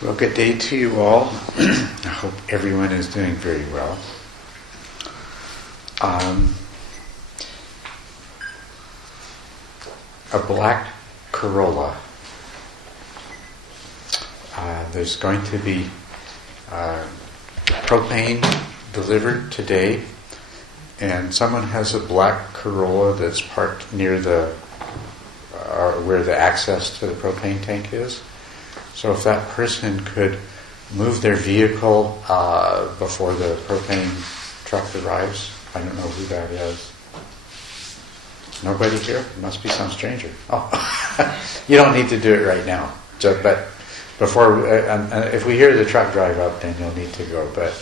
Well, good day to you all. I hope everyone is doing very well. A black Corolla. There's going to be propane delivered today, and someone has a black Corolla that's parked near the where the access to the propane tank is. So if that person could move their vehicle before the propane truck arrives. I don't know who that is. Nobody here? It must be some stranger. Oh, you don't need to do it right now. But before, if we hear the truck drive up, then you'll need to go. But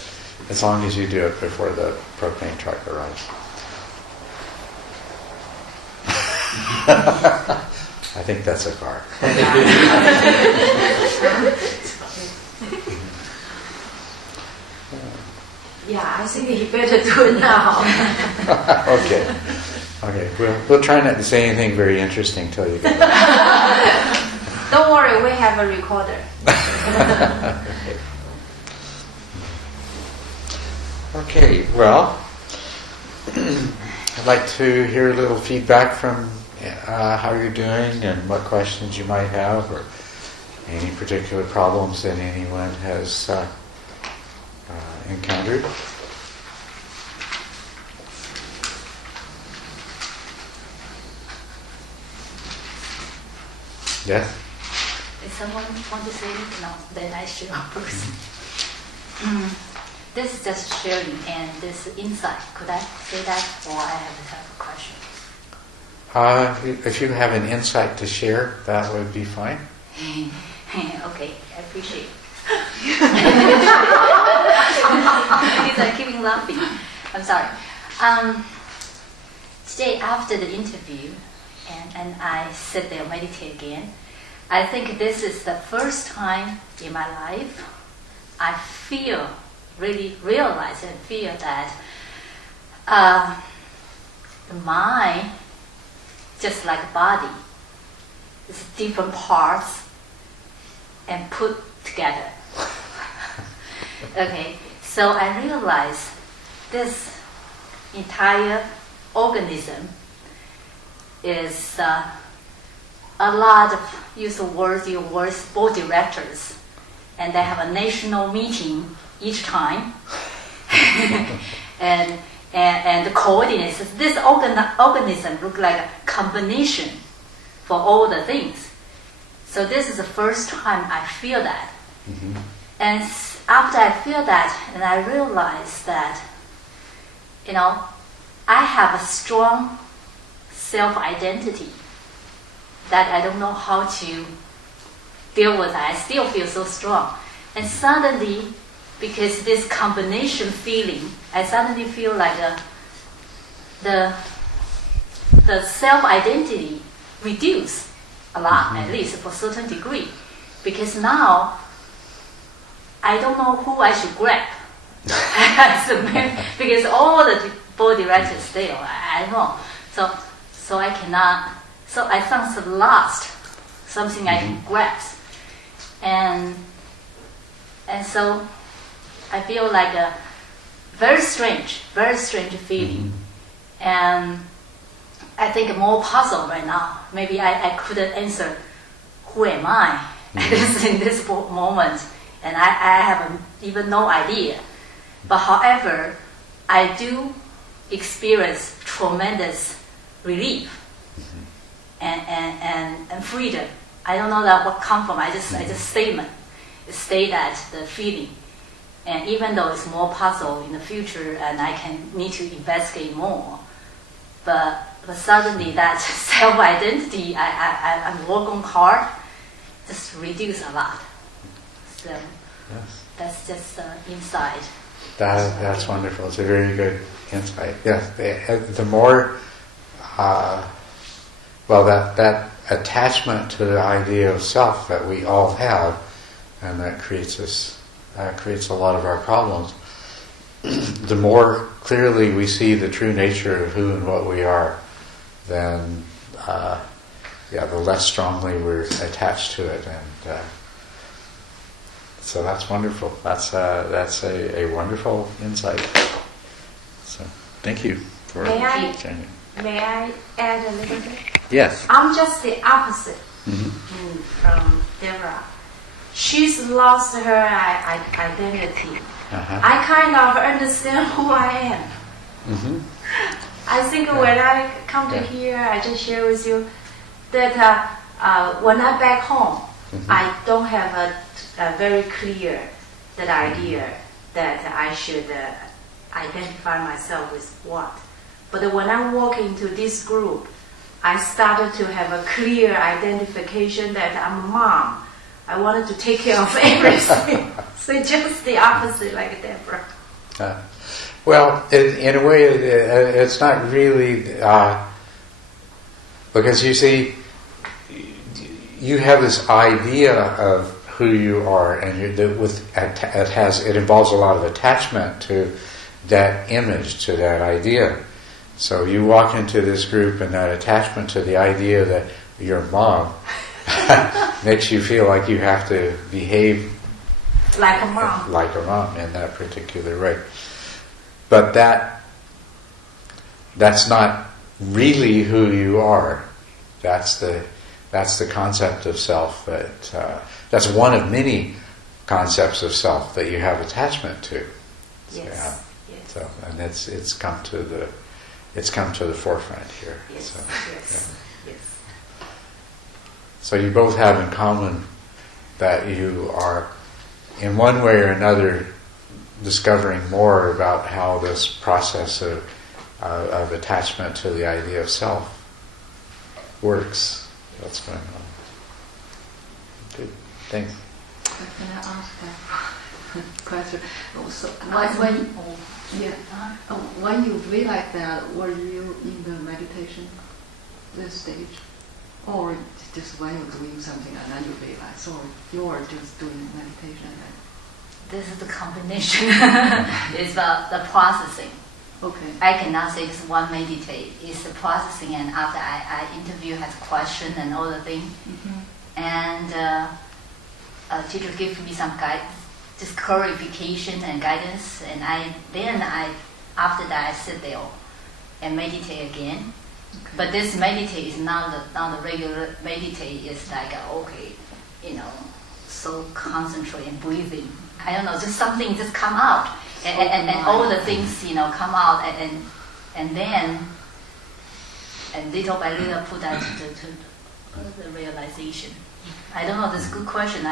as long as you do it before the propane truck arrives. I think that's a car. Yeah, I think you better do it now. Okay. We'll try not to say anything very interesting till you get there. Don't worry, we have a recorder. Okay. Well, I'd like to hear a little feedback from how you're doing and what questions you might have, or any particular problems that anyone has encountered. Yes? If someone want to say it now, then I share first. This is just sharing and this insight. Could I say that, or I have a question? If you have an insight to share, that would be fine. Okay, I appreciate it. Because I keep laughing. I'm sorry. Today after the interview, and I sit there meditate again, I think this is the first time in my life I really realize and feel that the mind, just like a body, is different parts and put together. Okay, so I realize this entire organism is a lot of your words, board directors, and they have a national meeting each time, and the coordinates. This organism look like a combination for all the things. So this is the first time I feel that. Mm-hmm. And after I feel that, and I realize that, I have a strong self-identity that I don't know how to deal with. I still feel so strong. And suddenly, because this combination feeling, I suddenly feel like the self-identity reduce a lot, at least for a certain degree. Because now, I don't know who I should grab. Because all the board directors there, I don't know. So I cannot, so I sound lost, something I can grasp. And so I feel like a very strange feeling. And I think more puzzled right now. Maybe I couldn't answer, who am I in this moment? And I have even no idea. But however, I do experience tremendous relief and freedom. I don't know what come from. I just state that the feeling. And even though it's more puzzle in the future, and I need to investigate more, but suddenly that self-identity I'm working hard just reduce a lot. So that's just insight. That's wonderful. It's a very good insight. Yes, the more that attachment to the idea of self that we all have, and that creates a lot of our problems. The more clearly we see the true nature of who and what we are, then the less strongly we're attached to it, and So that's wonderful. That's a wonderful insight. So thank you for sharing. May I add a little bit? Yes. I'm just the opposite Mm-hmm. from Deborah. She's lost her identity. Uh-huh. I kind of understand who I am. Mm-hmm. I think when I come to here, I just share with you that when I'm back home, I don't have a very clear that idea that I should identify myself with what. But when I walk into this group, I started to have a clear identification that I'm a mom. I wanted to take care of everything. So just the opposite, like Deborah. Well, in a way, it's not really because you see, you have this idea of who you are, and it involves a lot of attachment to that image, to that idea. So you walk into this group, and that attachment to the idea that you're mom makes you feel like you have to behave like a mom. Like a mom in that particular way. But that's not really who you are. That's the concept of self. That's one of many concepts of self that you have attachment to. Yes. Yes. So, and it's come to the forefront here. Yes. So, Yes. Yes. So you both have in common that you are, in one way or another, discovering more about how this process of attachment to the idea of self works. What's going on? Good. Thanks. Can I ask a question? So when you realized that, were you in the meditation stage, or just when you're doing something and then you realize, or you're just doing meditation? This is the combination. It's about the processing. Okay. I cannot say it's one meditate. It's the processing, and after I interview, has question and all the thing, and teacher gave me some guidance, just clarification and guidance, and after that I sit there and meditate again. Okay. But this meditate is not the regular meditate. It's like so concentrate and breathing. I don't know, just something just come out, and all the things come out, and then little by little put that to the realization. I don't know. This is a good question.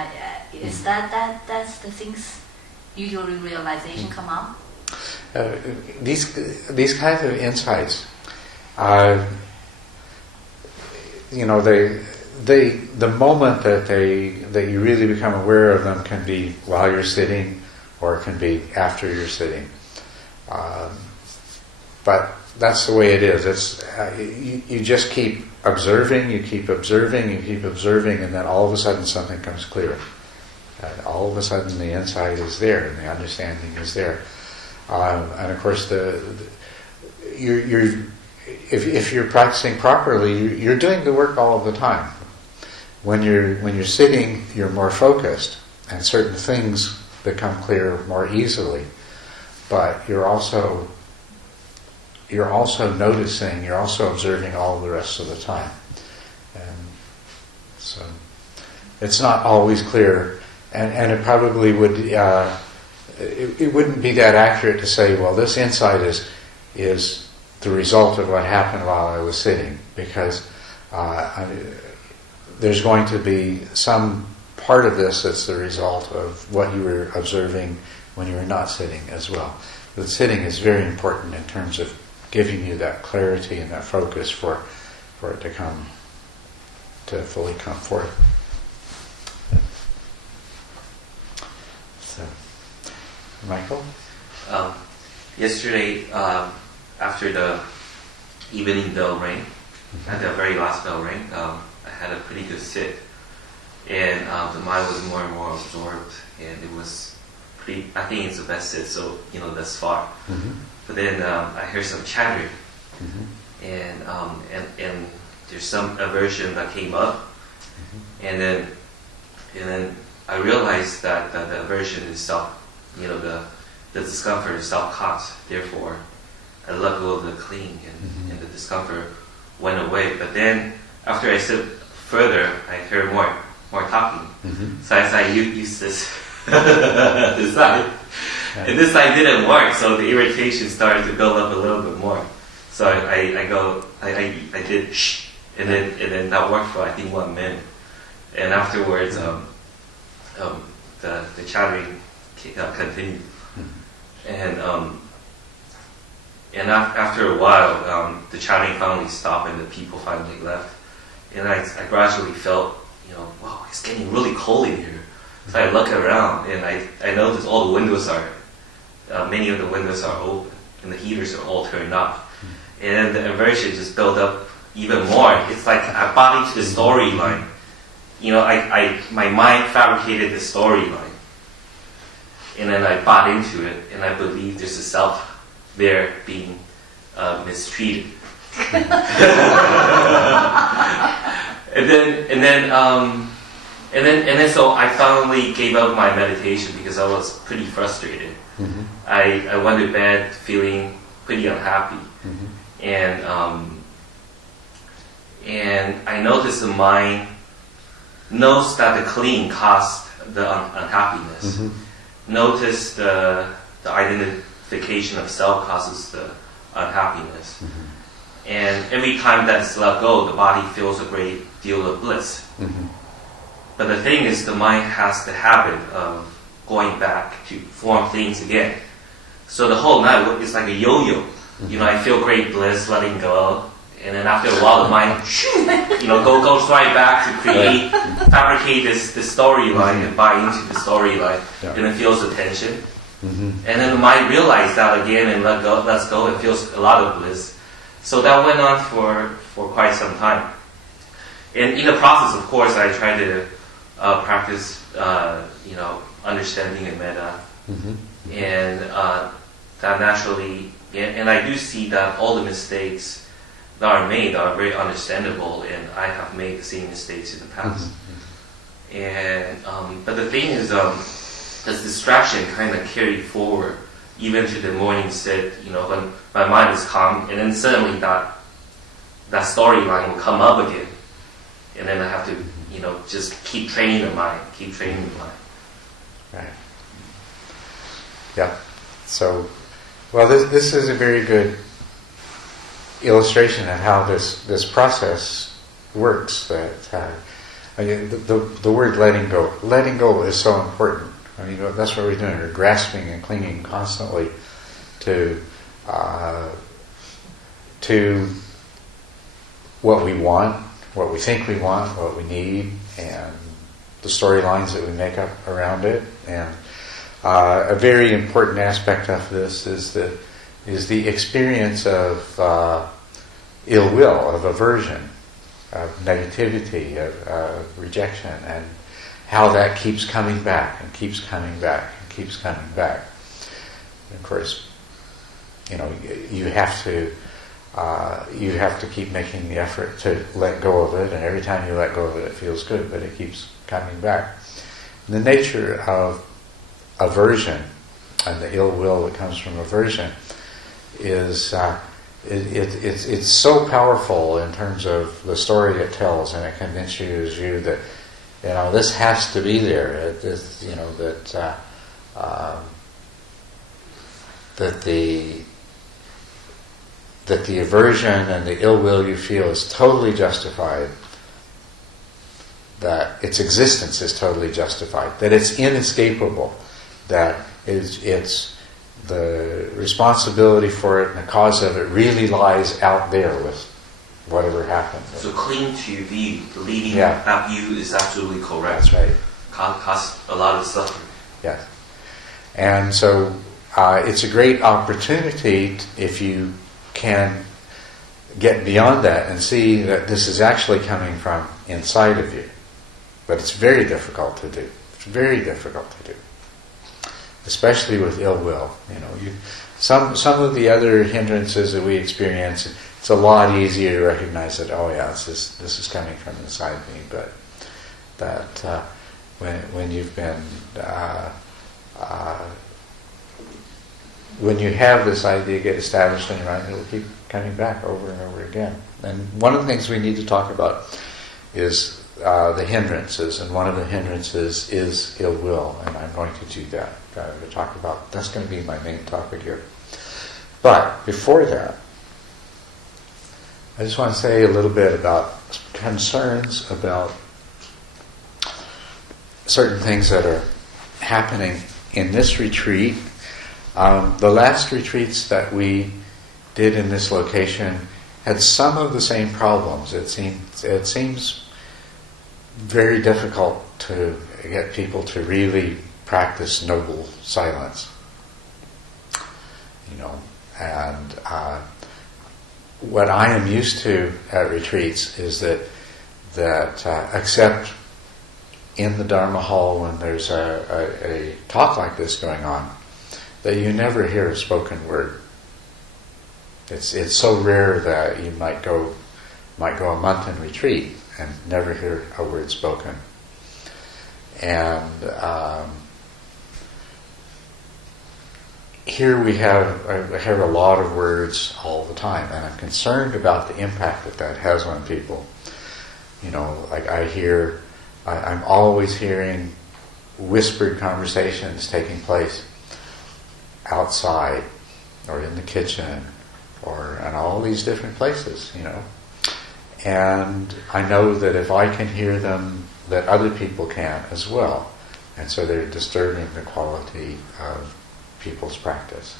Is that's the things usually realization come out? These kinds of insights, the moment that you really become aware of them can be while you're sitting, or it can be after you're sitting. But that's the way it is. It's you just keep observing, you keep observing, and then all of a sudden something comes clear. All of a sudden the insight is there, and the understanding is there. And of course, if you're practicing properly, you're doing the work all of the time. When you're sitting, you're more focused, and certain things become clear more easily. But you're also noticing, you're also observing all the rest of the time. And so it's not always clear, and it probably would it wouldn't be that accurate to say, well, this insight is the result of what happened while I was sitting, because there's going to be some part of this that's the result of what you were observing when you were not sitting as well. The sitting is very important in terms of giving you that clarity and that focus for it to fully come forth. So, Michael? Yesterday, after the evening bell rang, at the very last bell rang, I had a pretty good sit, and the mind was more and more absorbed, and it was pretty. I think it's the best sit, so thus far. Mm-hmm. But then I heard some chattering, and there's some aversion that came up, and then I realized that the aversion is the discomfort is self-caused. Therefore, I let go of the clinging, and the discomfort went away. But then, after I sit further, I heard more talking. So I use this this side, and this side didn't work. So the irritation started to build up a little bit more. So I did shh, and then that worked for I think 1 minute, and afterwards the chattering continued, and after a while the chattering finally stopped and the people finally left, and I gradually felt, wow, it's getting really cold in here. So I look around and I notice all the windows many of the windows are open and the heaters are all turned off. And the aversion just built up even more. It's like I bought into the storyline. My mind fabricated the storyline. And then I bought into it, and I believe there's a self there being mistreated. And then so I finally gave up my meditation because I was pretty frustrated. I went to bed feeling pretty unhappy. And I noticed the mind knows that the clinging caused the unhappiness. Notice the identification of self causes the unhappiness. And every time that's let go, the body feels a great deal of bliss. But the thing is, the mind has the habit of going back to form things again. So the whole night is like a yo-yo. I feel great bliss, letting go, and then after a while the mind, goes right back to create, fabricate this storyline and buy into the storyline, and it feels the tension. And then the mind realizes that again and lets go and feels a lot of bliss. So that went on for quite some time. And in the process, of course, I tried to practice, understanding and metta, and that naturally. And I do see that all the mistakes that are made are very understandable, and I have made the same mistakes in the past. And but the thing is, this distraction kind of carried forward even to the morning sit. When my mind is calm, and then suddenly that storyline will come up again, and then I have to just keep training the mind. Right. Yeah. So. Well, this is a very good illustration of how this process works. That the word letting go is so important. That's what we're doing. We're grasping and clinging constantly to what we want, what we think we want, what we need, and the storylines that we make up around it. And a very important aspect of this is the experience of ill will, of aversion, of negativity, of rejection, and how that keeps coming back and keeps coming back and keeps coming back. And of course, you have to keep making the effort to let go of it, and every time you let go of it, it feels good, but it keeps coming back. And the nature of aversion and the ill will that comes from aversion is it's so powerful in terms of the story it tells, and it convinces you that this has to be there. That the aversion and the ill will you feel is totally justified. That its existence is totally justified. That it's inescapable. That it's the responsibility for it and the cause of it really lies out there with whatever happened. So cling to your view, believing that view is absolutely correct. That's right. Cause a lot of suffering. Yes. And so it's a great opportunity if you can get beyond that and see that this is actually coming from inside of you. But it's very difficult to do. It's very difficult to do. Especially with ill will. Some of the other hindrances that we experience, it's a lot easier to recognize that, this is coming from inside me. But that when you've been when you have this idea get established in your mind, it'll keep coming back over and over again. And one of the things we need to talk about is the hindrances, and one of the hindrances is ill will, and I'm going to do that. I'm going to talk about, that's going to be my main topic here. But before that, I just want to say a little bit about concerns about certain things that are happening in this retreat. The last retreats that we did in this location had some of the same problems. It seems very difficult to get people to really practice noble silence. And what I am used to at retreats is that except in the Dharma hall when there's a talk like this going on, that you never hear a spoken word. It's so rare that you might go a month in retreat and never hear a word spoken. And here I hear a lot of words all the time, and I'm concerned about the impact that has on people. Like I'm always hearing whispered conversations taking place outside or in the kitchen or in all these different places, And I know that if I can hear them, that other people can as well. And so they're disturbing the quality of people's practice.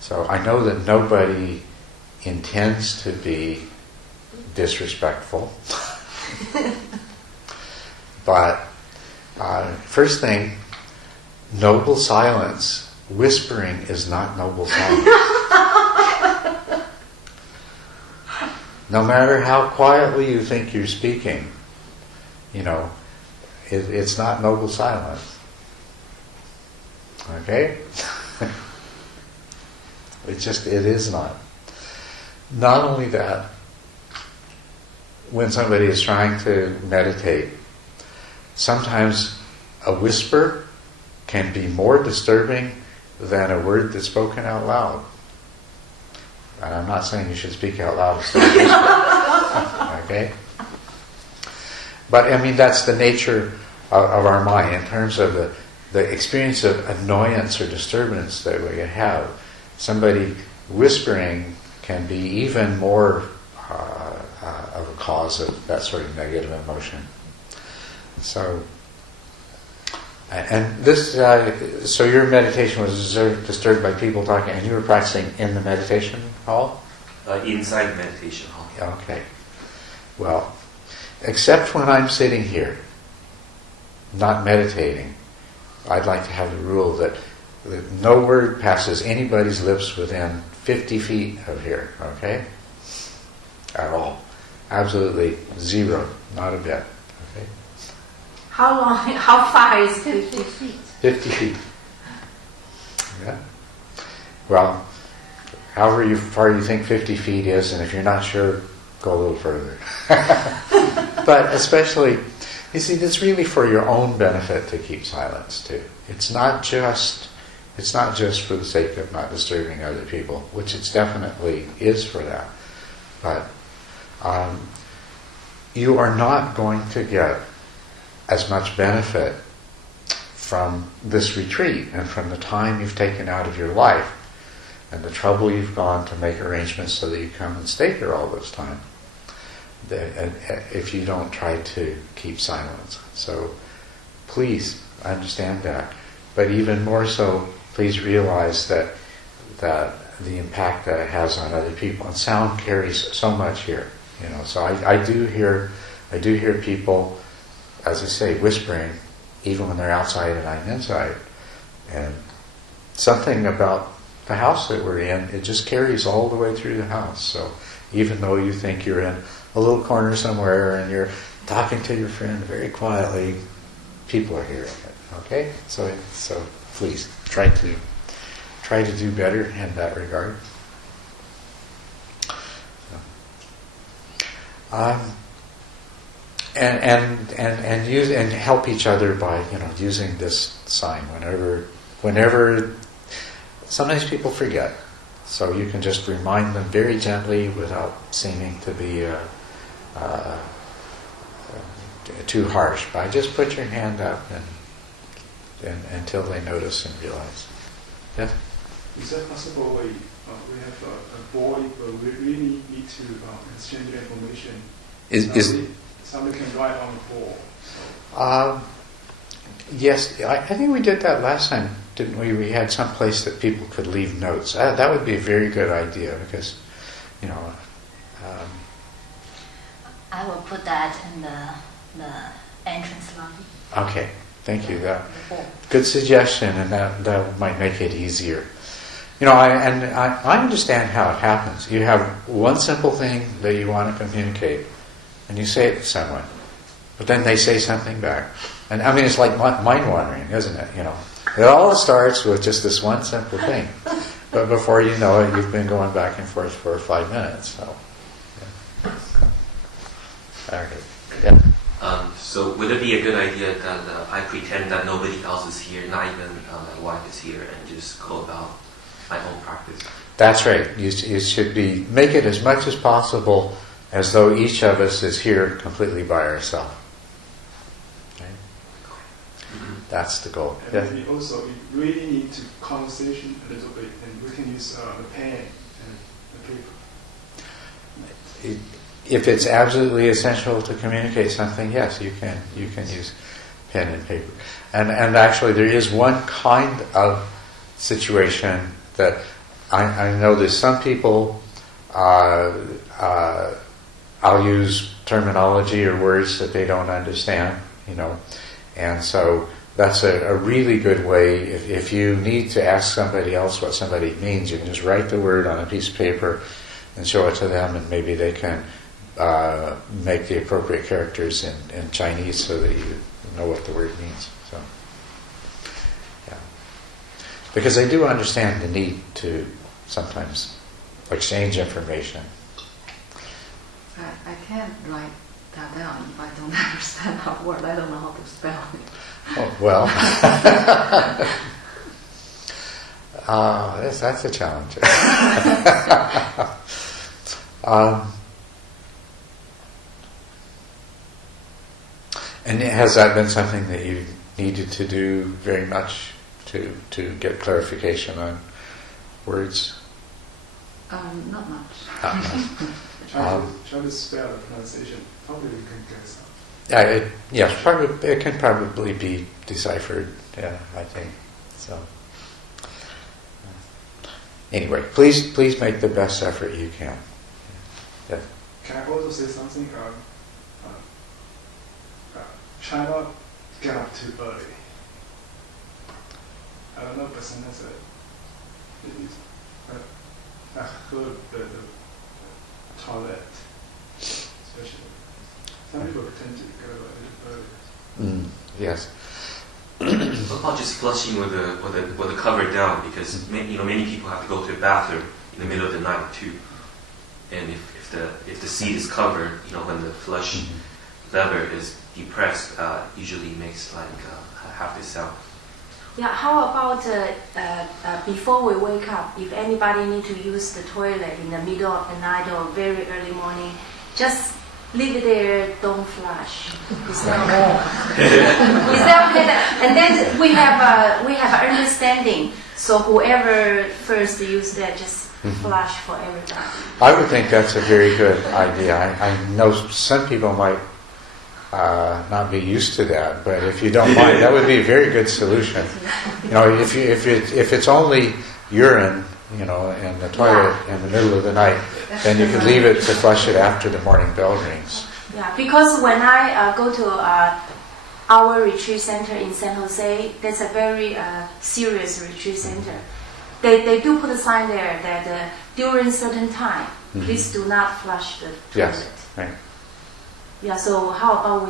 So I know that nobody intends to be disrespectful. But first thing, noble silence. Whispering is not noble silence. No matter how quietly you think you're speaking, it's not noble silence. Okay? It is not. Not only that, when somebody is trying to meditate, sometimes a whisper can be more disturbing than a word that's spoken out loud. And I'm not saying you should speak out loud instead of whisper. Okay? But that's the nature of our mind in terms of the experience of annoyance or disturbance that we have. Somebody whispering can be even more of a cause of that sort of negative emotion. So, and this, so your meditation was disturbed by people talking, and you were practicing in the meditation hall? Inside meditation hall. Okay. Well, except when I'm sitting here, not meditating, I'd like to have the rule that no word passes anybody's lips within 50 feet of here, okay? At all. Absolutely zero, not a bit. Okay? How far is 50 feet? 50 feet. Yeah. Well, however far you think 50 feet is, and if you're not sure, go a little further. But especially, you see, it's really for your own benefit to keep silence too. It's not just for the sake of not disturbing other people, which it definitely is for that. But you are not going to get as much benefit from this retreat and from the time you've taken out of your life and the trouble you've gone to make arrangements so that you come and stay here all this time, if you don't try to keep silence. So please understand that. But even more so, please realize that the impact that it has on other people. And sound carries so much here. So I do hear people, as I say, whispering, even when they're outside and I'm inside. And something about the house that we're in, it just carries all the way through the house. So even though you think you're in a little corner somewhere and you're talking to your friend very quietly, people are hearing it. Okay? So please try to do better in that regard. and use and help each other by using this sign whenever. Sometimes people forget, so you can just remind them very gently without seeming to be too harsh. By just put your hand up and until they notice and realize. Yeah. Is that possible way? We have a board, but we really need to exchange information. Somebody can write on the board. So. Yes, I think we did that last time, didn't we? We had some place that people could leave notes. That would be a very good idea because, I will put that in the entrance lobby. Okay, thank you. That The board. good suggestion, and that might make it easier. I understand how it happens. You have one simple thing that you want to communicate, and you say it to someone, but then they say something back. And I mean, it's like mind wandering, isn't it? It all starts with just this one simple thing, but before you know it, you've been going back and forth for 5 minutes. So, yeah. All right. Yeah. So would it be a good idea that I pretend that nobody else is here, not even my wife is here, and just go about my own practice? That's right. You should make it as much as possible as though each of us is here completely by ourselves. Okay? That's the goal. And maybe also we really need to conversation a little bit, and we can use the pen and the paper. If it's absolutely essential to communicate something, yes, you can use pen and paper. And actually, there is one kind of situation that I know there's some people. I'll use terminology or words that they don't understand, and so that's a really good way. If you need to ask somebody else what somebody means, you can just write the word on a piece of paper and show it to them, and maybe they can make the appropriate characters in Chinese so that you know what the word means. So, yeah, because they do understand the need to sometimes exchange information. I can't write that down if I don't understand that word. I don't know how to spell it. Oh, well, that's a challenge. And has that been something that you needed to do very much to get clarification on words? Not much. Try to spell the pronunciation. Probably we can get some. Yes, it can probably be deciphered. Yeah, I think so. Anyway, please make the best effort you can. Yeah. Can I also say something? Try not to get up too early. I don't know, but sometimes I heard the toilet, especially. Some people tend to get up a little early. Yes. What about just flushing with the cover down? Because many people have to go to the bathroom in the middle of the night too. And if the seat is covered, when the flush lever is depressed, usually makes like half the sound. Yeah, how about before we wake up, if anybody need to use the toilet in the middle of the night or very early morning, just leave it there, don't flush. Is that okay? Is that okay? And then we have understanding, so whoever first use that, just flush for everybody. I would think that's a very good idea. I know some people might not be used to that, but if you don't mind, that would be a very good solution. If it's only urine, in the toilet in the middle of the night, then you could leave it to flush it after the morning bell rings. Yeah, because when I go to our retreat center in San Jose, that's a very serious retreat center. They do put a sign there that during certain time, please do not flush the toilet. Yes, right. Yeah, so how about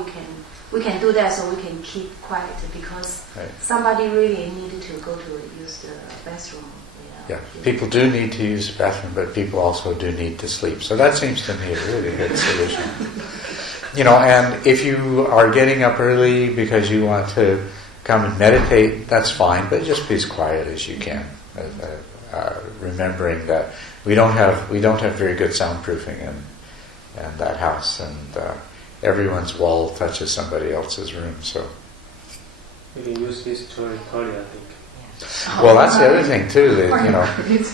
we can do that so we can keep quiet because somebody really needed to go to use the bathroom. Yeah, people do need to use the bathroom, but people also do need to sleep. So that seems to me a really good solution. and if you are getting up early because you want to come and meditate, that's fine, but just be as quiet as you can. Remembering that we don't have very good soundproofing in that house, and everyone's wall touches somebody else's room. So you can use this to record, I think. well, that's the other thing too. That,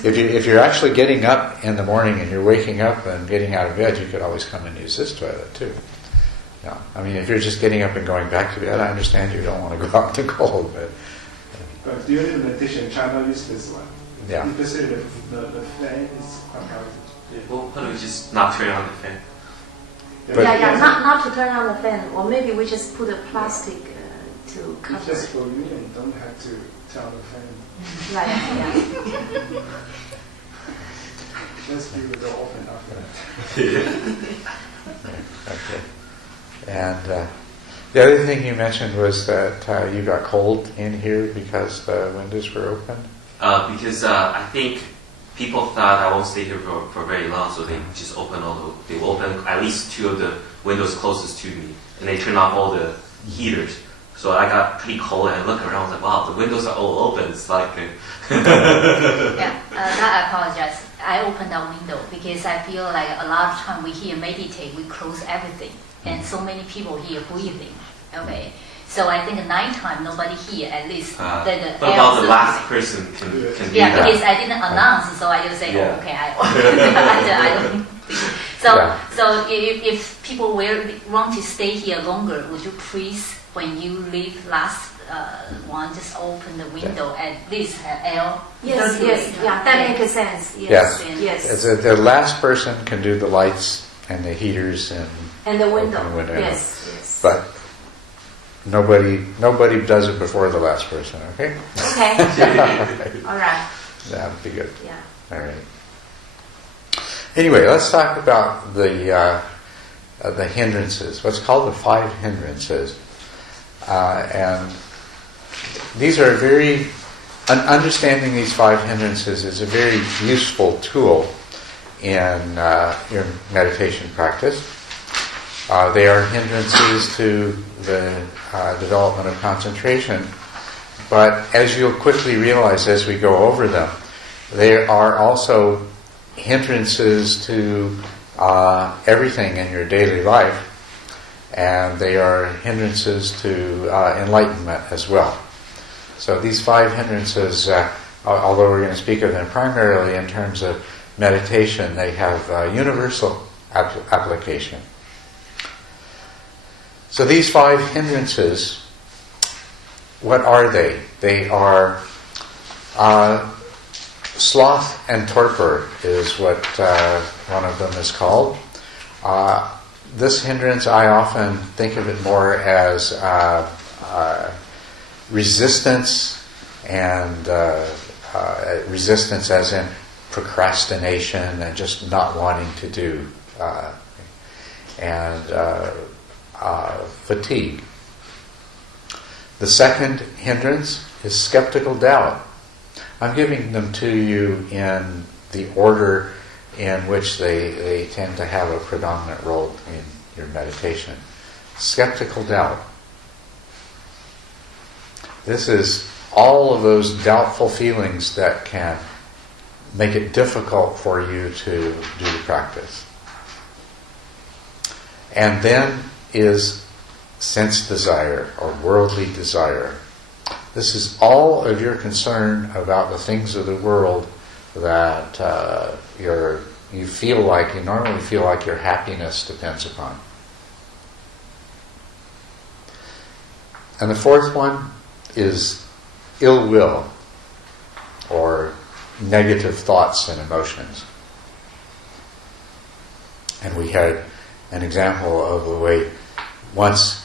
if you're actually getting up in the morning and you're waking up and getting out of bed, you could always come and use this toilet too. Yeah, I mean, if you're just getting up and going back to bed, I understand you don't want to go out in the cold, but during the meditation, try not use this one. yeah. Especially the fan is quite powerful. Well, why don't we just not turn on the fan? Not to turn on the fan, or maybe we just put a plastic to cover. Just for you, and you don't have to turn on the fan. Right. Yeah. Just leave the door open after that. Okay. And the other thing you mentioned was that you got cold in here because the windows were open. Because I think people thought I won't stay here for very long, so they just they will open at least 2 of the windows closest to me, and they turn off all the heaters. So I got pretty cold, and I look around, I was like, wow, the windows are all open. It's like... That I apologize. I opened that window because I feel like a lot of time we here meditate, we close everything. And so many people here breathing. Okay. So I think at nighttime, nobody here, at least. What about the last person can do that? Because I didn't announce, so I just say, Yeah. oh, okay, I don't think. So if people want to stay here longer, would you please, when you leave last one, just open the window, at least have air? Yes. Yeah, that makes sense. Yes. Yes. The last person can do the lights and the heaters and the window. open the window. Yes. But nobody does it before the last person. Okay. Okay. All right. That would be good. Yeah. All right. Anyway, let's talk about the hindrances. What's called the 5 hindrances, and these are understanding these 5 hindrances is a very useful tool in your meditation practice. They are hindrances to the development of concentration, but as you'll quickly realize as we go over them, they are also hindrances to everything in your daily life, and they are hindrances to enlightenment as well. So these 5 hindrances, although we're going to speak of them primarily in terms of meditation, they have universal application. So these 5 hindrances, what are they? They are sloth and torpor is what one of them is called. This hindrance, I often think of it more as resistance, and resistance as in procrastination and just not wanting to do, and fatigue. The second hindrance is skeptical doubt. I'm giving them to you in the order in which they tend to have a predominant role in your meditation. Skeptical doubt. This is all of those doubtful feelings that can make it difficult for you to do the practice. And then is sense desire or worldly desire. This is all of your concern about the things of the world that you normally feel like your happiness depends upon. And the fourth one is ill will, or negative thoughts and emotions. And we had an example of the way once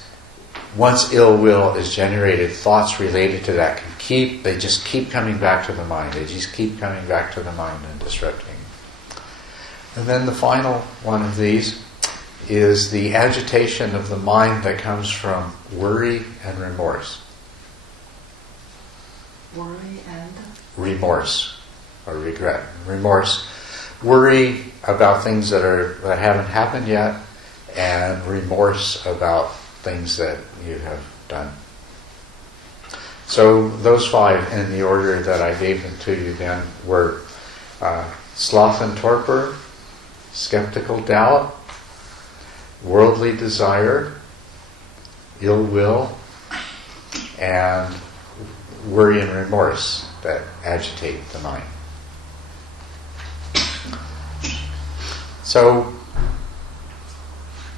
ill will is generated, thoughts related to that they just keep coming back to the mind. They just keep coming back to the mind and disrupting. And then the final one of these is the agitation of the mind that comes from worry and remorse. Worry and? Remorse or regret. Remorse, worry about things that haven't happened yet, and remorse about things that you have done. So those 5 in the order that I gave them to you then were sloth and torpor, skeptical doubt, worldly desire, ill will, and worry and remorse that agitate the mind. So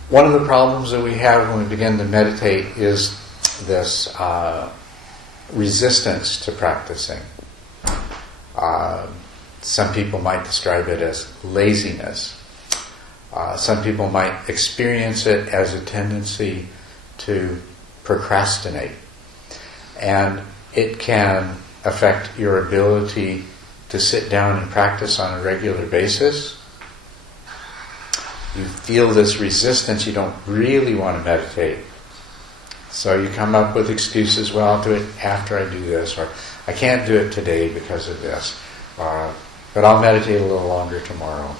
one of the problems that we have when we begin to meditate is this resistance to practicing. Some people might describe it as laziness. Some people might experience it as a tendency to procrastinate. And it can affect your ability to sit down and practice on a regular basis. You feel this resistance, you don't really want to meditate. So you come up with excuses, well, I'll do it after I do this, or I can't do it today because of this, but I'll meditate a little longer tomorrow,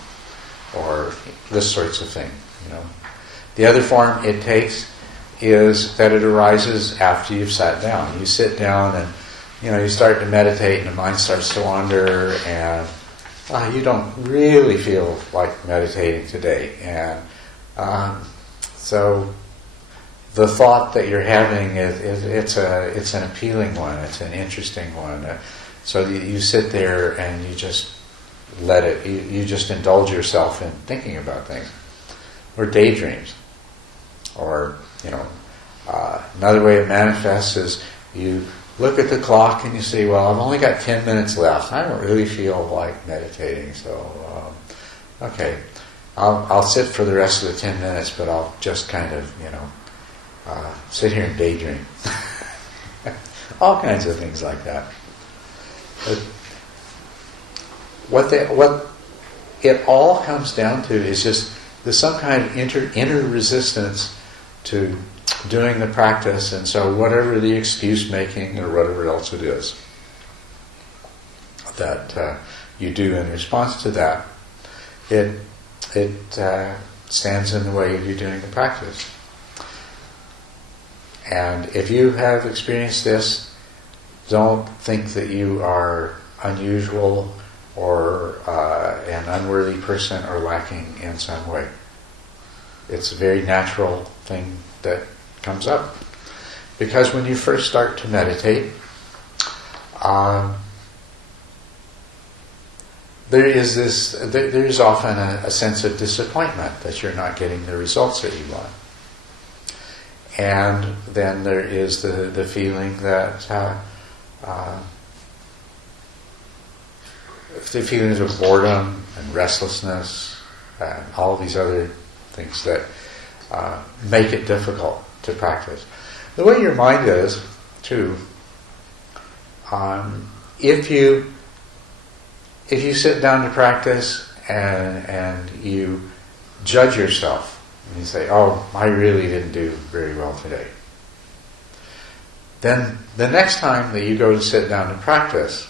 or this sorts of thing. The other form it takes is that it arises after you've sat down. You sit down and you start to meditate and the mind starts to wander and you don't really feel like meditating today. And so the thought that you're having it's an appealing one, it's an interesting one. So you sit there and you just let it, you just indulge yourself in thinking about things. Or daydreams. Or, another way it manifests is you look at the clock and you say, well, I've only got 10 minutes left. I don't really feel like meditating, so, okay. I'll sit for the rest of the 10 minutes, but I'll just kind of, sit here and daydream. All kinds of things like that. But what it all comes down to is just there's some kind of inner resistance to doing the practice, and so whatever the excuse making or whatever else it is that you do in response to that, it stands in the way of you doing the practice. And if you have experienced this, don't think that you are unusual or an unworthy person or lacking in some way. It's a very natural thing that comes up. Because when you first start to meditate, there is often a sense of disappointment that you're not getting the results that you want. And then there is the feeling that the feelings of boredom and restlessness and all these other things that make it difficult to practice. The way your mind is, too, if you sit down to practice and you judge yourself, and you say, oh, I really didn't do very well today, then the next time that you go to sit down to practice,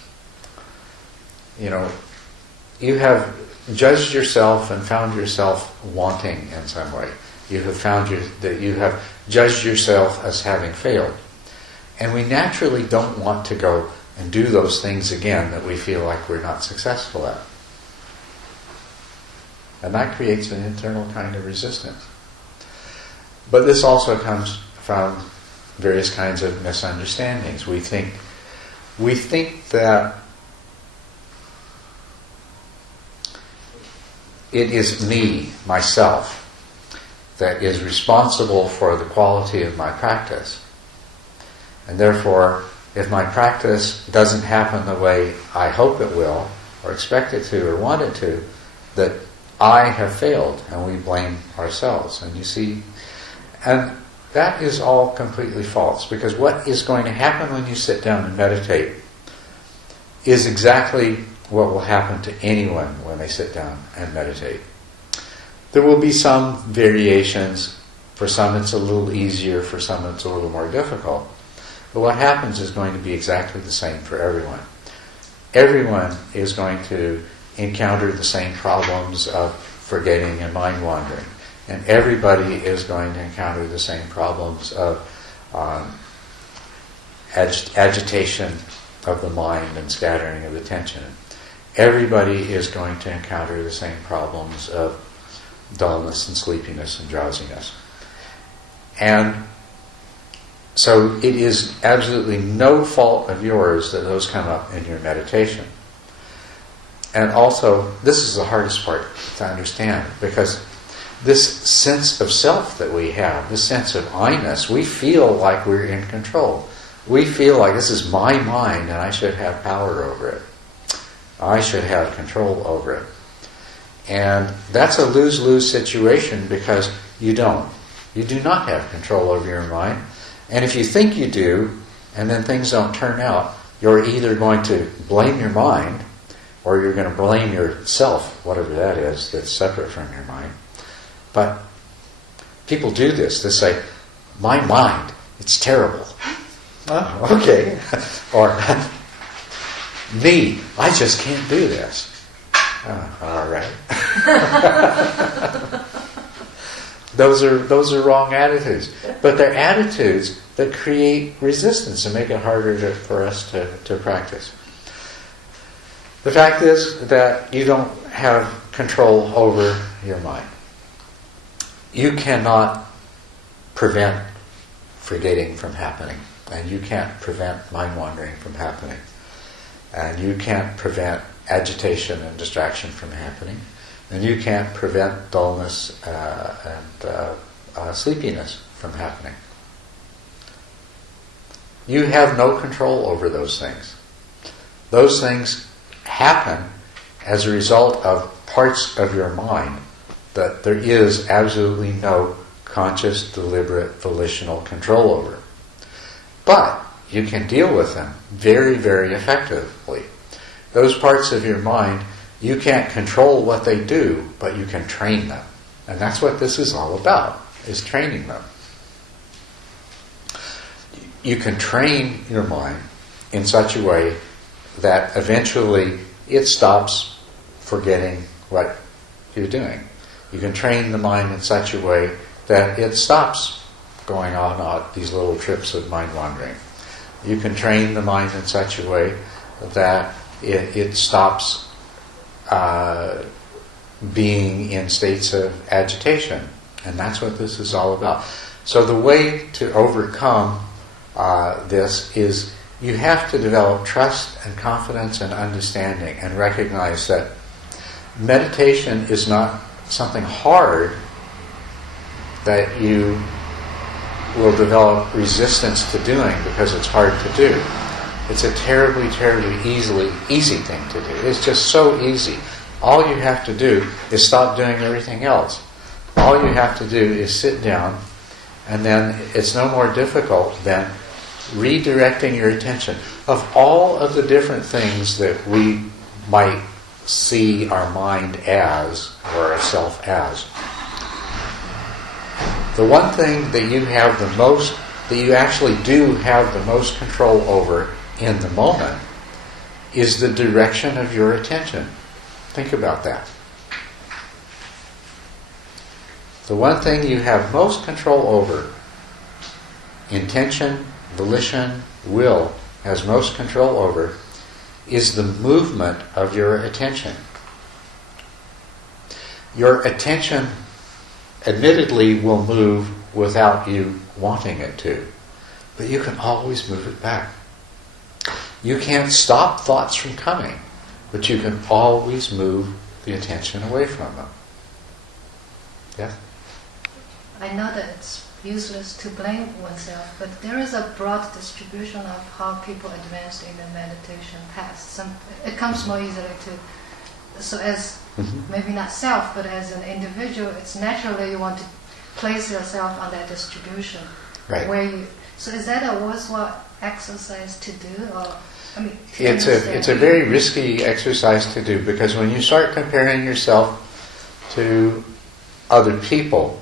you have judged yourself and found yourself wanting in some way. You have found that you have judged yourself as having failed. And we naturally don't want to go and do those things again that we feel like we're not successful at. And that creates an internal kind of resistance. But this also comes from various kinds of misunderstandings. We think that it is me, myself, that is responsible for the quality of my practice. And therefore, if my practice doesn't happen the way I hope it will, or expect it to, or want it to, that I have failed, and we blame ourselves. And you see, and that is all completely false, because what is going to happen when you sit down and meditate is exactly what will happen to anyone when they sit down and meditate. There will be some variations. For some it's a little easier, for some it's a little more difficult. But what happens is going to be exactly the same for everyone. Everyone is going to encounter the same problems of forgetting and mind wandering. And everybody is going to encounter the same problems of agitation of the mind and scattering of attention. Everybody is going to encounter the same problems of dullness and sleepiness and drowsiness. And so it is absolutely no fault of yours that those come up in your meditation. And also, this is the hardest part to understand, because this sense of self that we have, this sense of I-ness, we feel like we're in control. We feel like this is my mind and I should have power over it. I should have control over it. And that's a lose-lose situation, because you don't. You do not have control over your mind. And if you think you do, and then things don't turn out, you're either going to blame your mind, or you're going to blame yourself, whatever that is, that's separate from your mind. But people do this. They say, my mind, it's terrible. Oh, okay. Or, me, I just can't do this. All right. Those are wrong attitudes. But they're attitudes that create resistance and make it harder for us to practice. The fact is that you don't have control over your mind. You cannot prevent forgetting from happening. And you can't prevent mind wandering from happening. And you can't prevent agitation and distraction from happening. And you can't prevent dullness and sleepiness from happening. You have no control over those things. Those things happen as a result of parts of your mind that there is absolutely no conscious, deliberate, volitional control over. But you can deal with them very, very effectively. Those parts of your mind, you can't control what they do, but you can train them. And that's what this is all about, is training them. You can train your mind in such a way that eventually it stops forgetting what you're doing. You can train the mind in such a way that it stops going on these little trips of mind wandering. You can train the mind in such a way that it stops being in states of agitation. And that's what this is all about. So the way to overcome this is you have to develop trust and confidence and understanding, and recognize that meditation is not something hard that you will develop resistance to doing because it's hard to do. It's a terribly, terribly easy thing to do. It's just so easy. All you have to do is stop doing everything else. All you have to do is sit down, and then it's no more difficult than redirecting your attention. Of all of the different things that we might see our mind as, or our self as, the one thing that you have the most, that you actually do have the most control over in the moment, is the direction of your attention. Think about that. The one thing you have most control over, intention, volition, will, has most control over, is the movement of your attention. Your attention admittedly will move without you wanting it to, but you can always move it back. You can't stop thoughts from coming, but you can always move the attention away from them. Yeah? I know that it's useless to blame oneself, but there is a broad distribution of how people advance in the meditation path. It comes more easily to, so as maybe not self, but as an individual, it's naturally you want to place yourself on that distribution. Right. So is that a worthwhile exercise to do, or it's a very risky exercise to do, because when you start comparing yourself to other people,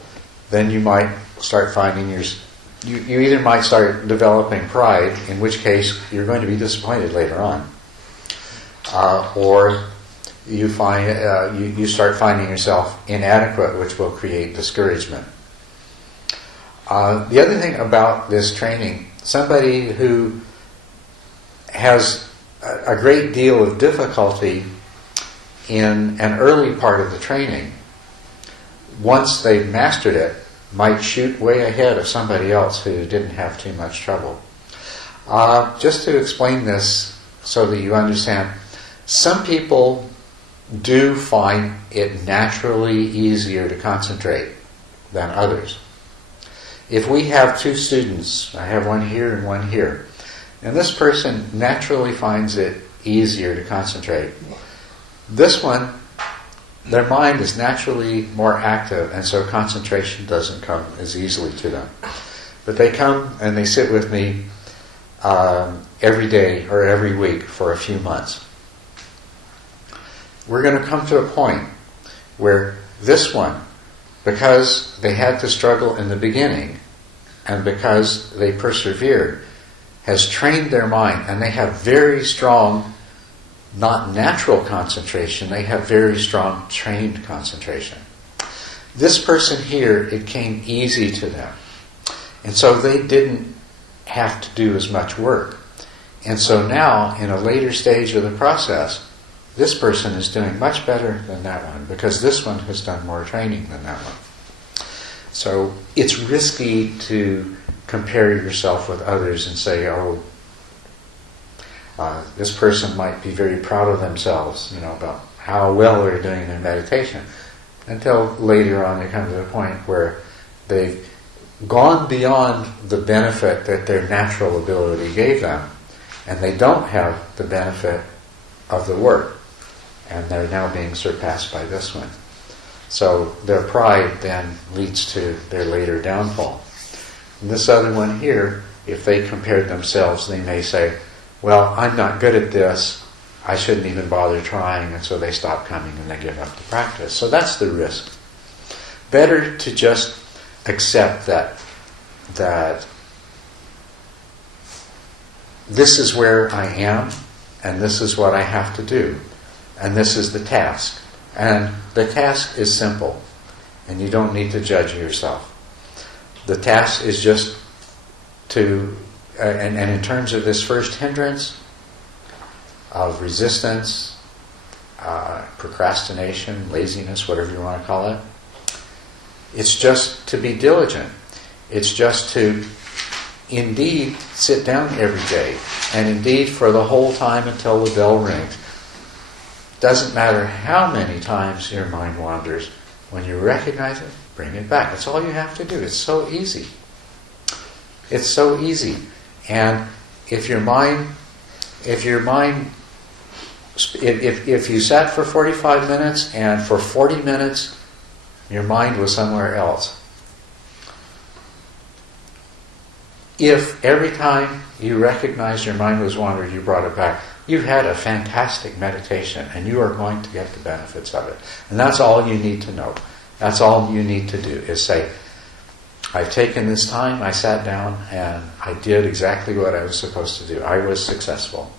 then you might start finding you either might start developing pride, in which case you're going to be disappointed later on, or you start finding yourself inadequate, which will create discouragement. The other thing about this training, somebody who has a great deal of difficulty in an early part of the training, once they've mastered it, might shoot way ahead of somebody else who didn't have too much trouble. Just to explain this so that you understand, some people do find it naturally easier to concentrate than others. If we have two students, I have one here and one here, and this person naturally finds it easier to concentrate. This one, their mind is naturally more active, and so concentration doesn't come as easily to them. But they come and they sit with me every day or every week for a few months. We're going to come to a point where this one, because they had to struggle in the beginning and because they persevered, has trained their mind, and they have very strong, not natural concentration, they have very strong trained concentration. This person here, it came easy to them. And so they didn't have to do as much work. And so now, in a later stage of the process, this person is doing much better than that one, because this one has done more training than that one. So it's risky to compare yourself with others and say, this person might be very proud of themselves, about how well they're doing their meditation, until later on they come to the point where they've gone beyond the benefit that their natural ability gave them, and they don't have the benefit of the work, and they're now being surpassed by this one. So their pride then leads to their later downfall. And this other one here, if they compared themselves, they may say, well, I'm not good at this, I shouldn't even bother trying, and so they stop coming and they give up the practice. So that's the risk. Better to just accept that this is where I am, and this is what I have to do, and this is the task. And the task is simple, and you don't need to judge yourself. The task is just to, and in terms of this first hindrance of resistance, procrastination, laziness, whatever you want to call it, it's just to be diligent. It's just to indeed sit down every day, and indeed for the whole time until the bell rings. Doesn't matter how many times your mind wanders, when you recognize it, bring it back. That's all you have to do. It's so easy. It's so easy. And if you sat for 45 minutes and for 40 minutes your mind was somewhere else, if every time you recognized your mind was wandering, you brought it back, you've had a fantastic meditation, and you are going to get the benefits of it. And that's all you need to know. That's all you need to do, is say, I've taken this time, I sat down, and I did exactly what I was supposed to do. I was successful.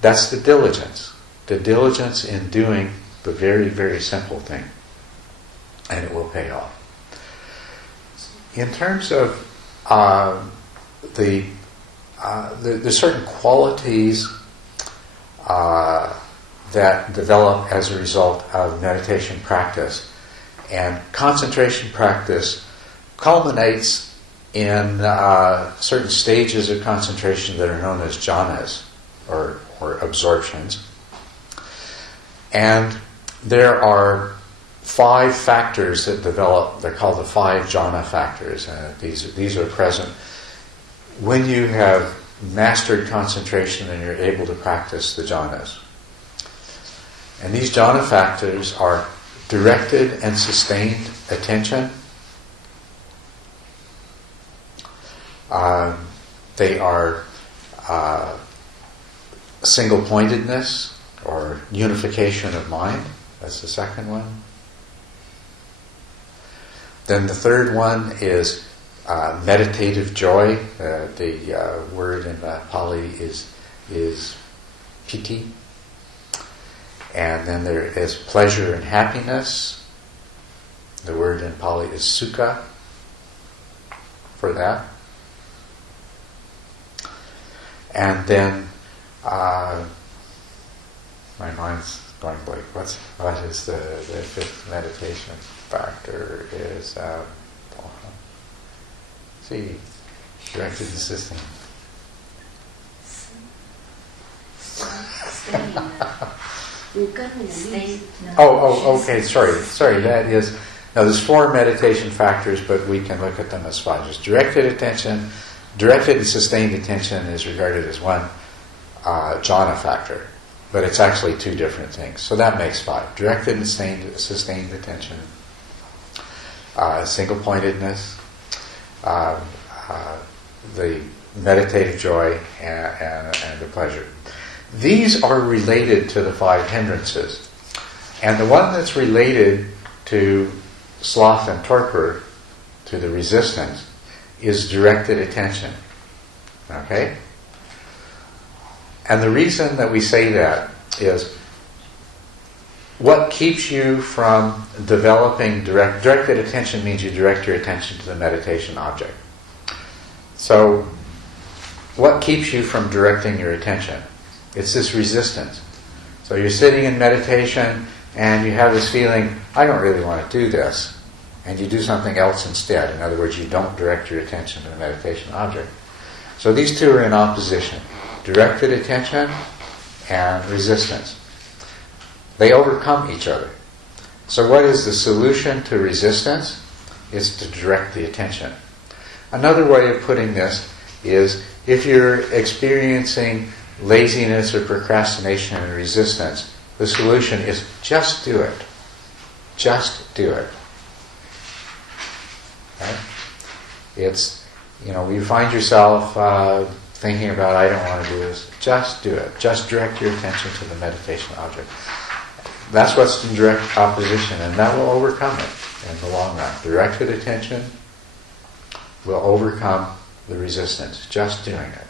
That's the diligence. The diligence in doing the very, very simple thing. And it will pay off. In terms of there's certain qualities that develop as a result of meditation practice. And concentration practice culminates in certain stages of concentration that are known as jhanas, or absorptions. And there are 5 factors that develop. They're called the 5 jhana factors. These are present when you have mastered concentration and you're able to practice the jhanas. And these jhana factors are directed and sustained attention. They are single-pointedness, or unification of mind. That's the second one. Then the third one is meditative joy. The word in Pali is piti. And then there is pleasure and happiness. The word in Pali is sukha for that. And then my mind's going blank. What is the fifth meditation factor? Is directed assisting. Okay. Sorry. That is. Now, there's 4 meditation factors, but we can look at them as follows. Directed attention, directed and sustained attention is regarded as one jhana factor, but it's actually 2 different things. So that makes 5. Directed and sustained attention, single-pointedness, the meditative joy, and the pleasure. These are related to the 5 hindrances. And the one that's related to sloth and torpor, to the resistance, is directed attention. Okay? And the reason that we say that is what keeps you from developing directed attention means you direct your attention to the meditation object. So what keeps you from directing your attention? It's this resistance. So you're sitting in meditation and you have this feeling, I don't really want to do this. And you do something else instead. In other words, you don't direct your attention to the meditation object. So these 2 are in opposition. Directed attention and resistance. They overcome each other. So what is the solution to resistance? Is to direct the attention. Another way of putting this is if you're experiencing laziness or procrastination and resistance, the solution is just do it. Just do it. Right? It's, you find yourself thinking about, I don't want to do this. Just do it. Just direct your attention to the meditation object. That's what's in direct opposition, and that will overcome it in the long run. Directed attention will overcome the resistance. Just doing it.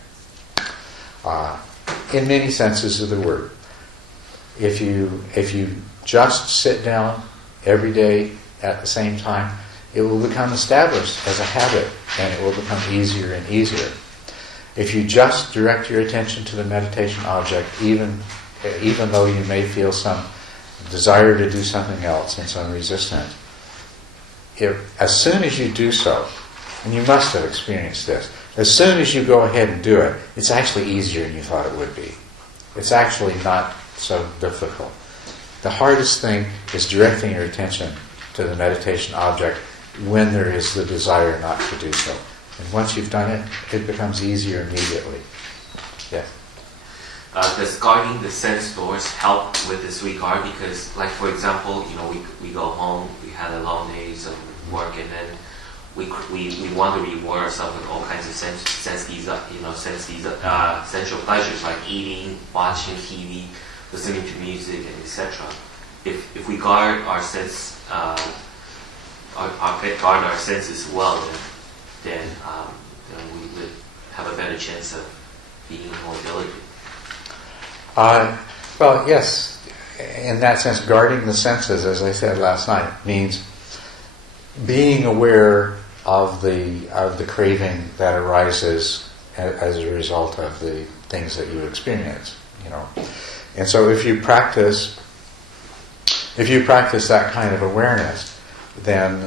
In many senses of the word. If you just sit down every day at the same time, it will become established as a habit, and it will become easier and easier. If you just direct your attention to the meditation object, even though you may feel some desire to do something else and some resistance, as soon as you do so, and you must have experienced this, as soon as you go ahead and do it, it's actually easier than you thought it would be. It's actually not so difficult. The hardest thing is directing your attention to the meditation object when there is the desire not to do so. And once you've done it, it becomes easier immediately. Yes? Does guarding the sense doors help with this regard? Because, like, for example, we go home, we had a long days of work, and then we want to reward ourselves with all kinds of sensual pleasures like eating, watching TV, listening to music, and etc. If we guard our sense, guard our senses well, then we would have a better chance of being more diligent. Well, yes. In that sense, guarding the senses, as I said last night, means being aware of the craving that arises as a result of the things that you experience. And so if you practice that kind of awareness, then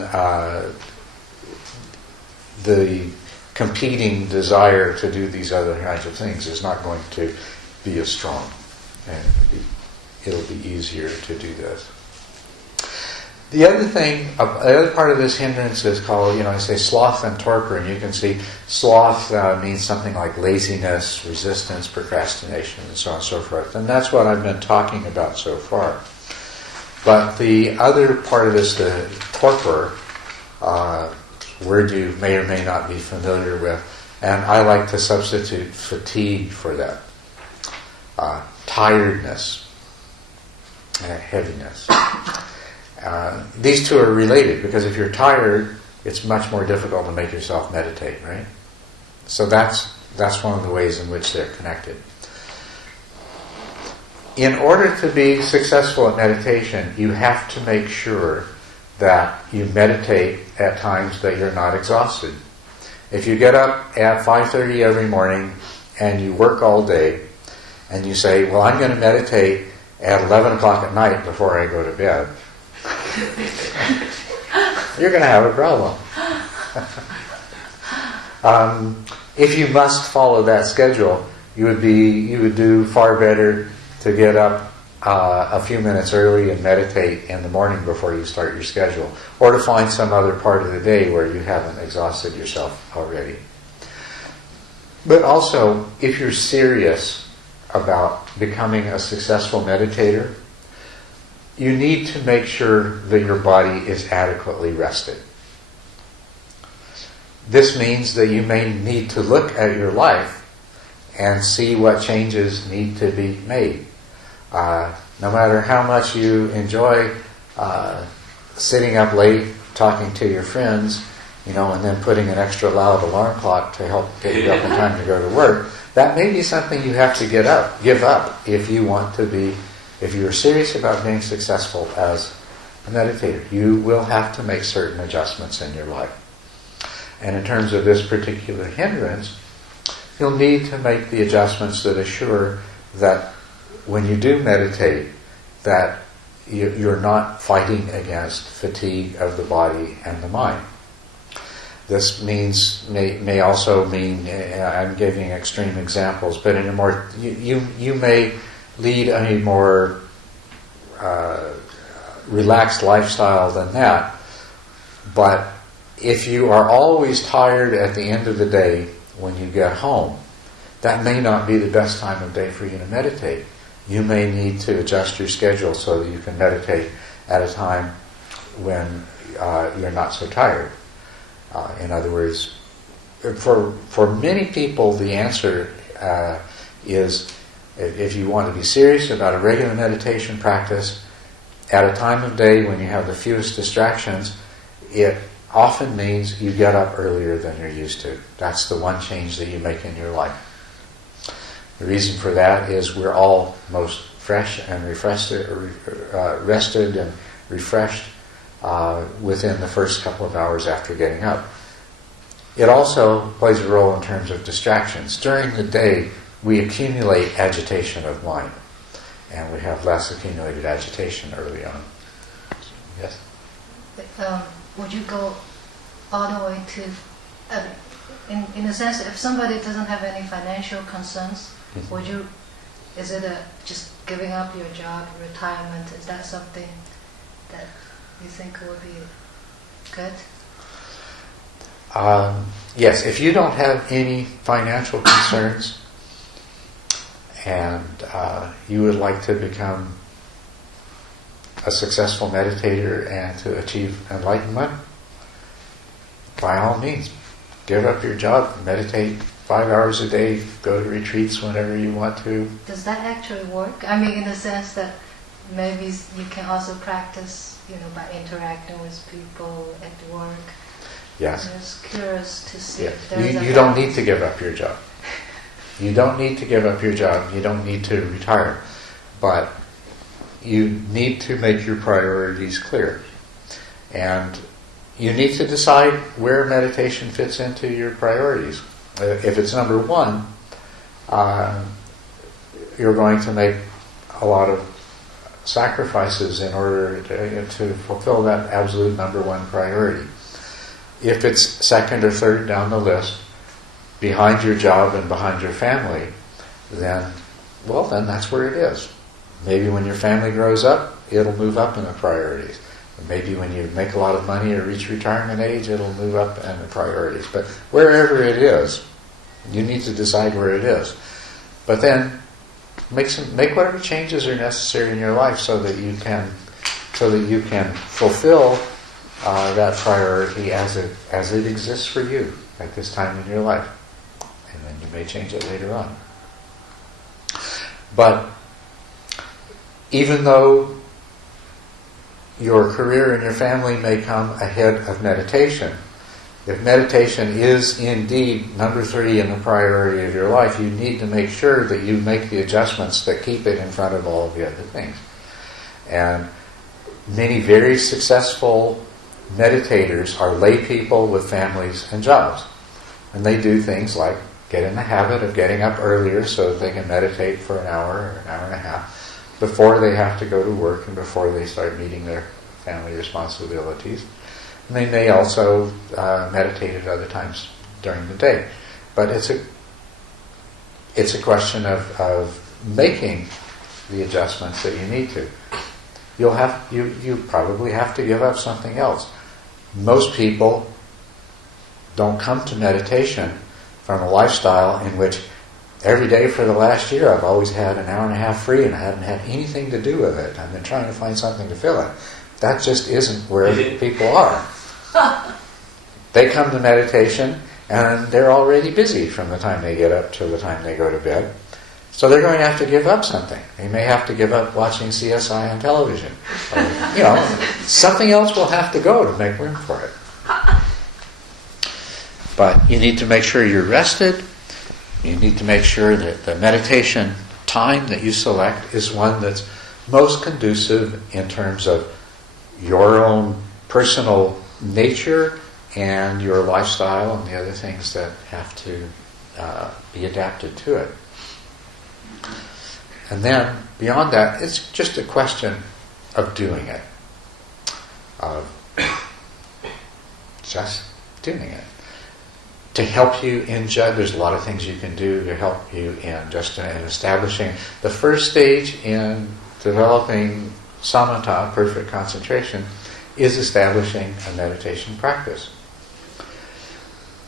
the competing desire to do these other kinds of things is not going to be as strong, and it'll be easier to do this. The other part of this hindrance is called, I say sloth and torpor, and you can see sloth means something like laziness, resistance, procrastination, and so on and so forth. And that's what I've been talking about so far. But the other part of this, the torpor, word you may or may not be familiar with, and I like to substitute fatigue for that. Tiredness, heaviness. These 2 are related, because if you're tired, it's much more difficult to make yourself meditate, right? So that's one of the ways in which they're connected. in order to be successful at meditation, you have to make sure that you meditate at times that you're not exhausted. If you get up at 5:30 every morning and you work all day and you say, well, I'm going to meditate at 11 o'clock at night before I go to bed, you're going to have a problem. If you must follow that schedule, you would do far better to get up a few minutes early and meditate in the morning before you start your schedule, or to find some other part of the day where you haven't exhausted yourself already. But also, if you're serious about becoming a successful meditator, you need to make sure that your body is adequately rested. This means that you may need to look at your life and see what changes need to be made. No matter how much you enjoy sitting up late, talking to your friends, and then putting an extra loud alarm clock to help get you up in time to go to work, that may be something you have to give up if you're serious about being successful as a meditator. You will have to make certain adjustments in your life. And in terms of this particular hindrance, you'll need to make the adjustments that assure that when you do meditate, that you're not fighting against fatigue of the body and the mind. This may also mean, I'm giving extreme examples, but in a more you may lead a more relaxed lifestyle than that. But if you are always tired at the end of the day when you get home, that may not be the best time of day for you to meditate. You may need to adjust your schedule so that you can meditate at a time when you're not so tired. In other words, for many people, the answer is, if you want to be serious about a regular meditation practice, at a time of day when you have the fewest distractions, it often means you get up earlier than you're used to. That's the one change that you make in your life. The reason for that is we're all most fresh and rested and refreshed within the first couple of hours after getting up. It also plays a role in terms of distractions. During the day, we accumulate agitation of mind, and we have less accumulated agitation early on. Yes? Would you go all the way to, in a sense, if somebody doesn't have any financial concerns, is it just giving up your job, retirement, is that something that you think would be good? Yes, if you don't have any financial concerns and you would like to become a successful meditator and to achieve enlightenment, by all means, give up your job, meditate 5 hours a day, go to retreats whenever you want to. Does that actually work? I mean, in the sense that maybe you can also practice, by interacting with people at work. Yes. I'm just curious to see if Yeah. there's You don't need to give up your job. You don't need to give up your job. You don't need to retire. But you need to make your priorities clear. And you need to decide where meditation fits into your priorities. If it's number one, you're going to make a lot of sacrifices in order to fulfill that absolute number one priority. If it's second or third down the list, behind your job and behind your family, then that's where it is. Maybe when your family grows up, it'll move up in the priorities. Maybe when you make a lot of money or reach retirement age, it'll move up in the priorities. But wherever it is, you need to decide where it is. But then make whatever changes are necessary in your life so that you can fulfill that priority as it exists for you at this time in your life. And then you may change it later on. But even though your career and your family may come ahead of meditation, if meditation is indeed number 3 in the priority of your life, you need to make sure that you make the adjustments that keep it in front of all of the other things. And many very successful meditators are lay people with families and jobs. And they do things like get in the habit of getting up earlier so that they can meditate for an hour or an hour and a half before they have to go to work and before they start meeting their family responsibilities. And they may also meditate at other times during the day. But it's a question of making the adjustments that you need to. You probably have to give up something else. Most people don't come to meditation from a lifestyle in which every day for the last year I've always had an hour and a half free and I haven't had anything to do with it. I've been trying to find something to fill it. That just isn't where people are. They come to meditation and they're already busy from the time they get up till the time they go to bed. So they're going to have to give up something. They may have to give up watching CSI on television. Or, something else will have to go to make room for it. But you need to make sure you're rested. You need to make sure that the meditation time that you select is one that's most conducive in terms of your own personal nature and your lifestyle and the other things that have to be adapted to it. And then, beyond that, it's just a question of doing it. Just doing it. To help you in there's a lot of things you can do to help you in establishing. The first stage in developing samatha, perfect concentration, is establishing a meditation practice.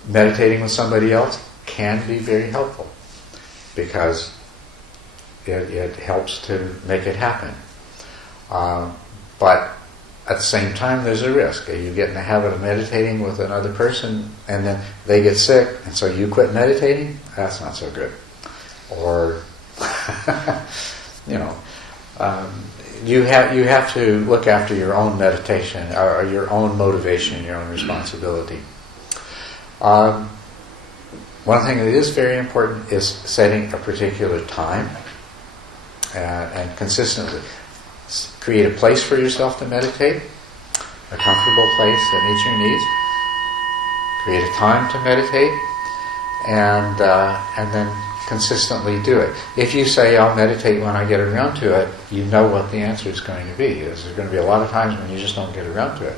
Meditating with somebody else can be very helpful because it helps to make it happen. But at the same time, there's a risk. You get in the habit of meditating with another person, and then they get sick, and so you quit meditating. That's not so good. Or, you have to look after your own meditation, or your own motivation, your own responsibility. One thing that is very important is setting a particular time and consistently. Create a place for yourself to meditate, a comfortable place that meets your needs. Create a time to meditate, and then consistently do it. If you say, I'll meditate when I get around to it, you know what the answer is going to be. There's going to be a lot of times when you just don't get around to it.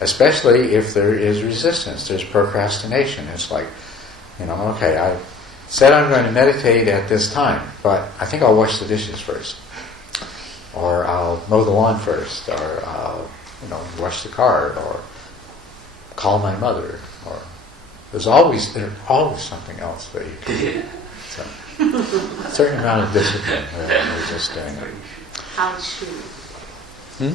Especially if there is resistance, there's procrastination. It's like, okay, I said I'm going to meditate at this time, but I think I'll wash the dishes first. Or I'll mow the lawn first, or I'll, wash the car, or call my mother, or there's always something else that you can do. So, a certain amount of discipline we're just doing it. How true?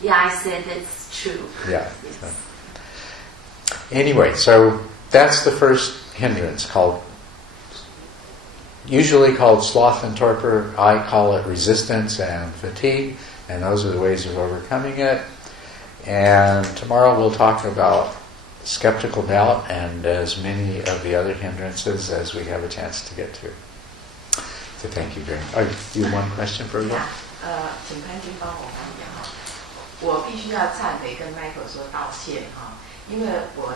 Yeah, I said it's true. Yeah. So. Anyway, so that's the first hindrance, usually called sloth and torpor. I call it resistance and fatigue, and those are the ways of overcoming it. And tomorrow we'll talk about skeptical doubt and as many of the other hindrances as we have a chance to get to. So thank you very much. You have one question for everyone? 请潘君帮我翻译哈，我必须要忏悔跟 Michael 说道歉哈，因为我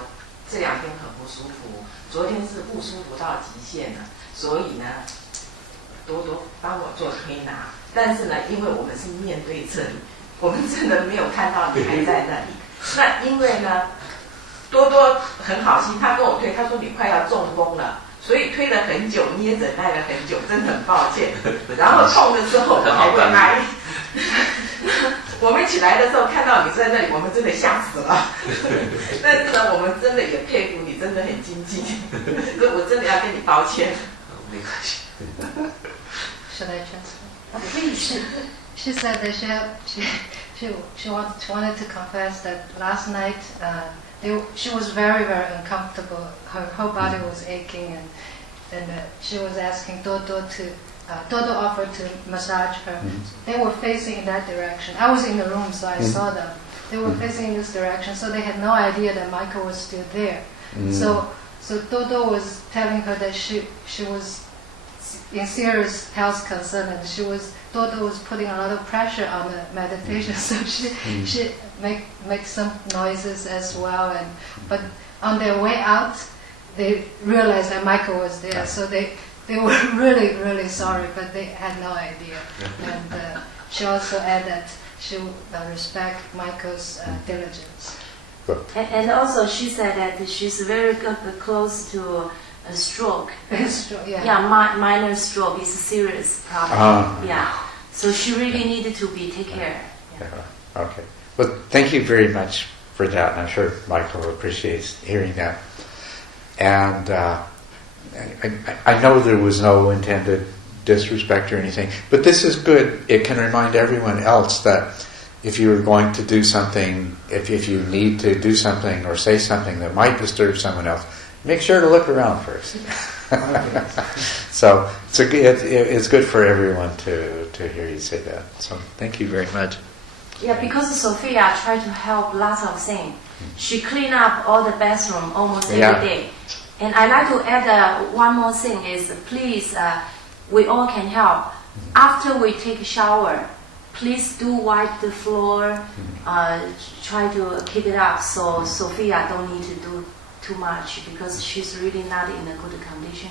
这2天很不舒服，昨天是不舒服到极限了。所以呢，多多帮我做推拿，但是呢，因为我们是面对这里，我们真的没有看到你还在那里。那因为呢，多多很好心，他跟我推，他说你快要中风了，所以推了很久，你也忍耐了很久，真的很抱歉。然后痛的时候我还会挨。我们起来的时候看到你在那里，我们真的吓死了。但是呢，我们真的也佩服你，真的很精进。所以我真的要跟你道歉。Should I translate? Please. She said that she wanted to confess that last night she was very, very uncomfortable. Her whole body was aching, and she was asking Toto offered to massage her. They were facing in that direction. I was in the room, so I saw them. They were facing in this direction, so they had no idea that Michael was still there. So Dodo was telling her that she was in serious health concern, and Dodo was putting a lot of pressure on the meditation, so she make some noises as well. But on their way out, they realized that Michael was there, so they were really, really sorry, but they had no idea. And she also added that she would respect Michael's diligence. And also she said that she's very close to a stroke. Minor stroke is a serious problem. So she really needed to be taken care of. Okay. Well, thank you very much for that, and I'm sure Michael appreciates hearing that. And I know there was no intended disrespect or anything, but this is good. It can remind everyone else that if you're going to do something, if you need to do something or say something that might disturb someone else, make sure to look around first. So it's good for everyone to hear you say that. So thank you very much. Yeah, because Sophia tried to help lots of things. She cleaned up all the bathroom almost every day. And I like to add one more thing is, please, we all can help. After we take a shower, please do wipe the floor, try to keep it up so Sophia don't need to do too much because she's really not in a good condition.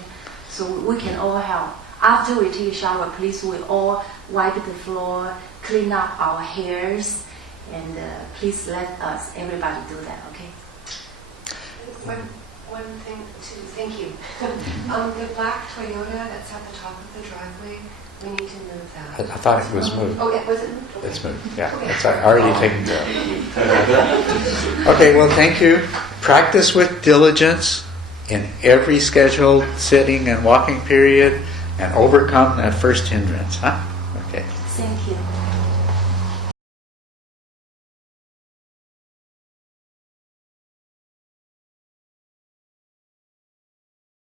So we can all help. After we take a shower, please we all wipe the floor, clean up our hairs, and please let us, everybody do that, okay? One thing too, thank you. The black Toyota that's at the top of the driveway, we need to move that. I thought it was moved. Oh, yeah, was it moved? Okay. It's moved, yeah. Okay. It's already taken care of. Okay, well, thank you. Practice with diligence in every scheduled sitting and walking period and overcome that first hindrance, huh? Okay. Thank you.